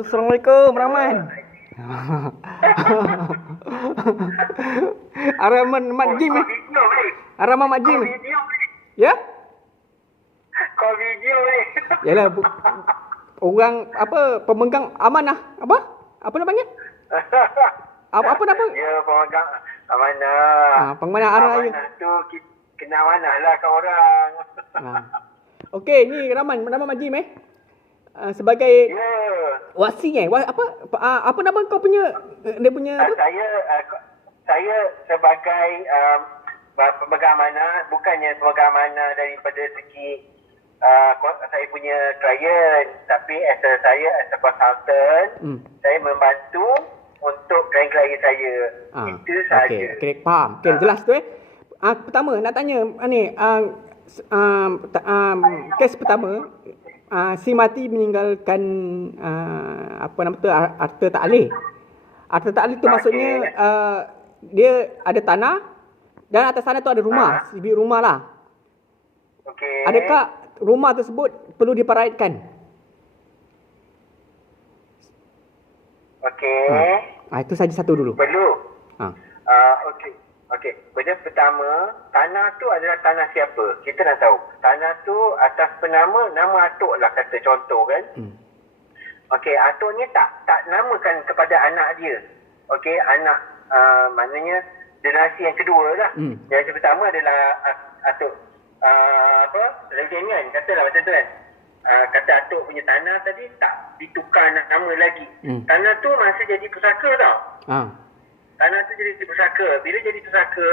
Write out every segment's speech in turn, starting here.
Assalamualaikum, Rahman. Rahman Mat Jim eh? Rahman Mat Jim. Ya? Kau video ni. Yalah, orang apa pemegang amanah apa? Apa namanya? Apa nama? Ya, pemegang amanah. Pemanah arah air. Amanah tu kena amanah lah kat orang. Okey, ni Rahman Majim sebagai Ya. wasi apa nama kau punya dia punya apa? Saya sebagai pemegang amanah, bukannya pemegang amanah daripada segi saya punya klien, tapi saya as a consultant, saya membantu untuk klien-klien saya. Itu saja. Okey, faham. Okey, jelas tu pertama nak tanya ni kes pertama si mati meninggalkan apa nama tu harta tak alih. Harta tak alih tu maksudnya dia ada tanah dan atas tanah tu ada rumah, sebiji rumah lah. Okey. Adakah rumah tersebut perlu diperaitkan? Okey. Itu saja satu dulu. Perlu. Okey. Okey. Benda pertama, tanah tu adalah tanah siapa? Kita nak tahu. Tanah tu atas nama atuk lah kata contoh kan. Okey, atuk ni tak namakan kepada anak dia. Okey, anak maknanya generasi yang kedua lah. Generasi pertama adalah atuk regengan, katalah macam tu kan. Kata atuk punya tanah tadi tak ditukar nama lagi. Tanah tu masih jadi pusaka tau. Tanah tu jadi pusaka. Bila jadi pusaka,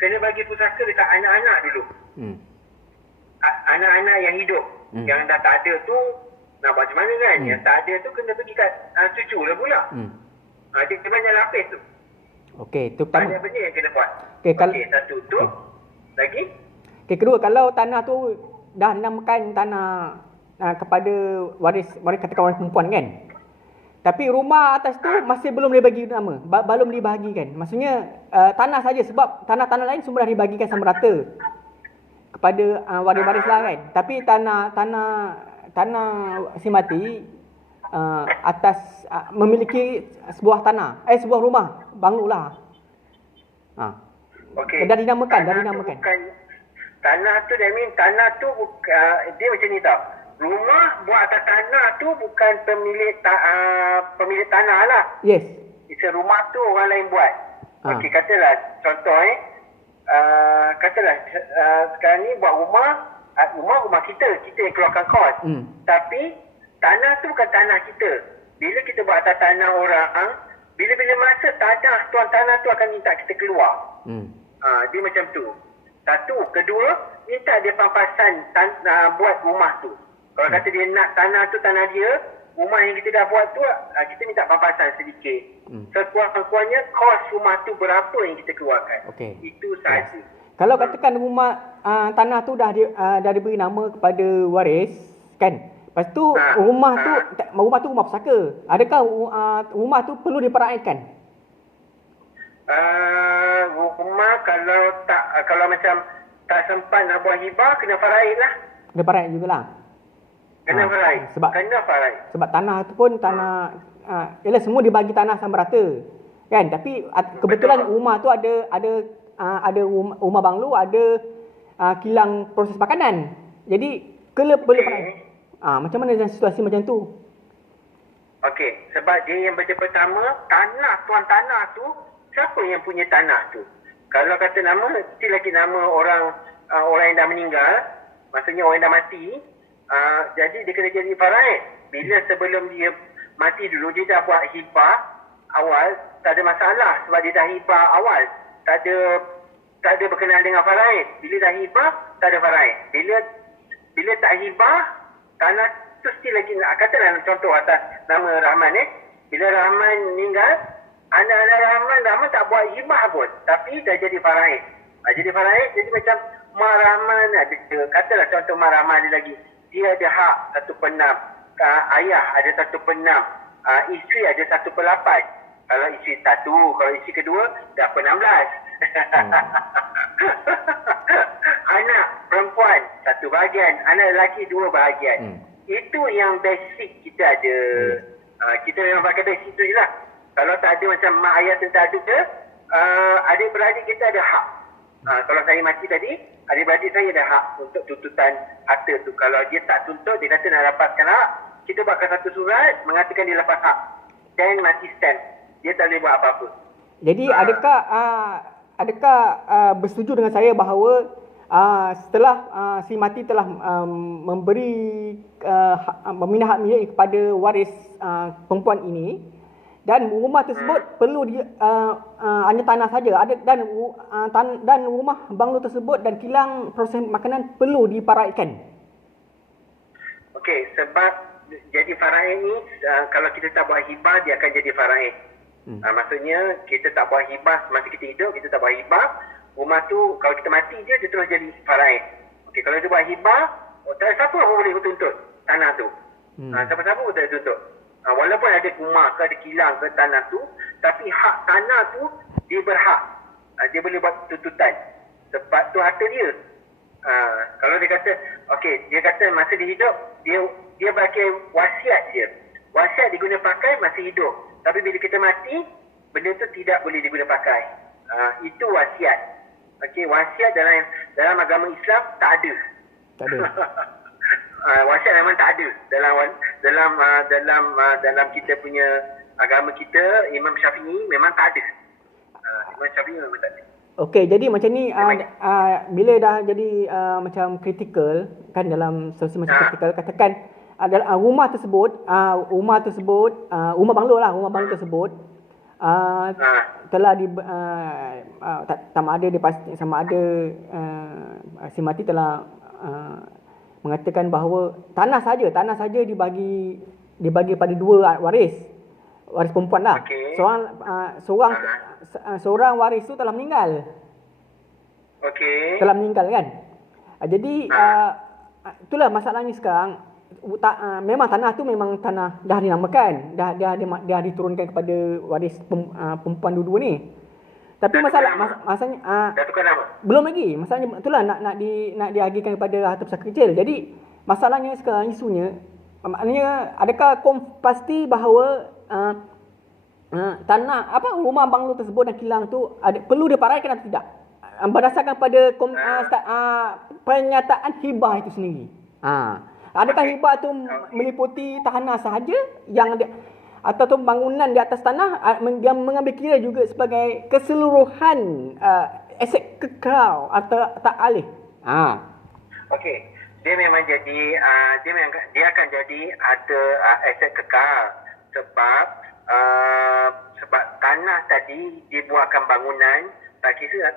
kena bagi pusaka dekat anak-anak dulu. Anak-anak yang hidup. Yang dah tak ada tu nak buat macam mana kan? Yang tak ada tu kena pergi kat cucu lah pula. Dia banyak lapis tu. Okey, itu pertama. Banyak benda yang kena buat. Okey, satu tu. Lagi? Okey, kedua, kalau tanah tu dah namakan tanah kepada waris katakan waris perempuan kan. Tapi rumah atas tu masih belum dibagi nama, belum dibahagikan. Maksudnya tanah saja, sebab tanah-tanah lain semua dah dibagikan sama rata kepada waris-waris lah kan. Tapi tanah si mati atas memiliki sebuah tanah, sebuah rumah, banglo lah. Okey. Dah dinamakan. Tanah tu, tanah tu dia macam ni tau. Rumah buat atas tanah tu bukan pemilik tanah lah. Yes. It's rumah tu orang lain buat. Okey, katalah contoh katalah sekarang ni buat rumah kita yang keluarkan kos. Tapi tanah tu bukan tanah kita. Bila kita buat atas tanah orang, bila masa tuan tanah tu akan minta kita keluar. Dia macam tu. Satu, kedua, minta dia pampasan buat rumah tu. Kalau kata dia nak tanah tu tanah dia, rumah yang kita dah buat tu kita minta pampasan sedikit. Sekurang-kurangnya kos rumah tu berapa yang kita keluarkan. Itu sahaja. Kalau katakan rumah tanah tu dah diberi nama kepada waris kan. Lepas tu rumah tu rumah pusaka. Adakah rumah tu perlu diperaitkan? Rumah kalau macam tak sempat nak buat hibah, kena faraid lah. Kena faraid jugalah. Kena faraid. Kena faraid. Sebab tanah tu pun yalah semua dibagi tanah sama rata. Kan? Tapi kebetulan rumah tu ada rumah banglo, ada kilang proses makanan. Jadi boleh faraid. Macam mana dalam situasi macam tu? Okey, sebab dia yang baca pertama, tuan tanah tu, siapa yang punya tanah tu? Kalau kata nama, mesti lagi nama orang yang dah meninggal, maksudnya orang yang dah mati. Jadi dia kena jadi faraid. Bila sebelum dia mati dulu, dia dah buat hibah awal, tak ada masalah. Sebab dia dah hibah awal, tak ada berkenaan dengan faraid. Bila dah hibah, tak ada faraid. Bila tak hibah, tanah tu still lagi, katalah contoh atas nama Rahman bila Rahman meninggal, anak-anak Rahman tak buat hibah pun, tapi dah jadi faraid. Jadi faraid, jadi macam Mak Rahman ada, katalah contoh Mak Rahman ada lagi, dia ada hak 1/6, ayah ada 1/6, isteri ada 1/8. Kalau isteri satu, kalau isteri kedua dapat 16. Anak perempuan 1 bahagian, anak lelaki 2 bahagian. Itu yang basic kita ada. Kita memang pakai dari situ je lah. Kalau tak ada macam mak ayah tu tak ada, adik-beradik kita ada hak. Kalau saya mati tadi, adik-beradik saya ada hak untuk tuntutan harta tu. Kalau dia tak tuntut, dia kata nak lepaskan hak, kita buatkan satu surat mengatakan dia lepas hak. Dan mati stamp. Dia tak boleh buat apa-apa. Jadi adakah bersetuju dengan saya bahawa setelah si mati telah memberi memindah hak milik kepada waris perempuan ini, dan rumah tersebut perlu hanya tanah saja, dan rumah banglo tersebut dan kilang proses makanan perlu diparaikan. Okey, sebab jadi faraid ni kalau kita tak buat hibah, dia akan jadi faraid. Maksudnya kita tak buat hibah semasa kita hidup, kita tak buat hibah, rumah tu kalau kita mati je dia terus jadi faraid. Okey, kalau dia buat hibah, tak siapa pun boleh tuntut tanah tu. Siapa-siapa pun boleh tuntut. Walaupun ada rumah ke ada kilang ke tanah tu, tapi hak tanah tu dia berhak. Dia boleh buat tuntutan. Sebab tu harta dia. Kalau dia kata, okey, dia kata masa dia hidup, dia pakai wasiat je. Wasiat diguna pakai masa hidup. Tapi bila kita mati, benda tu tidak boleh diguna pakai. Itu wasiat. Okey, wasiat dalam agama Islam tak ada. Tak ada. Wasiat memang tak ada dalam kita punya agama kita. Imam Syafi'i memang tak ada. Imam Syafi'i memang tak ada. Okey, jadi macam ni bila dah jadi macam kritikal kan, dalam situasi macam kritikal, katakan adalah rumah tersebut rumah banglo tersebut telah sama ada si mati telah mengatakan bahawa tanah saja dibagi pada dua waris perempuan lah. Okay. Seorang waris tu telah meninggal. Okey. Telah meninggal kan. Jadi itulah masalahnya sekarang. Memang tanah tu memang tanah dah dinamakan, dah diturunkan kepada waris perempuan dua-dua ni. Tapi masalahnya dah tukar nama. belum lagi. Masalahnya itulah nak diagihkan kepada harta pusaka kecil. Jadi masalahnya sekarang isunya, maknanya adakah pasti bahawa tanah rumah banglo tersebut dan kilang tu perlu diparaikan atau tidak? Berdasarkan pada pernyataan hibah itu sendiri. Adakah hibah tu meliputi tanah sahaja yang atau bangunan di atas tanah, yang mengambil kira juga sebagai keseluruhan aset kekal atau tak alih? Okey, dia memang jadi dia akan jadi ada aset kekal sebab tanah tadi dibuatkan bangunan, tak kisah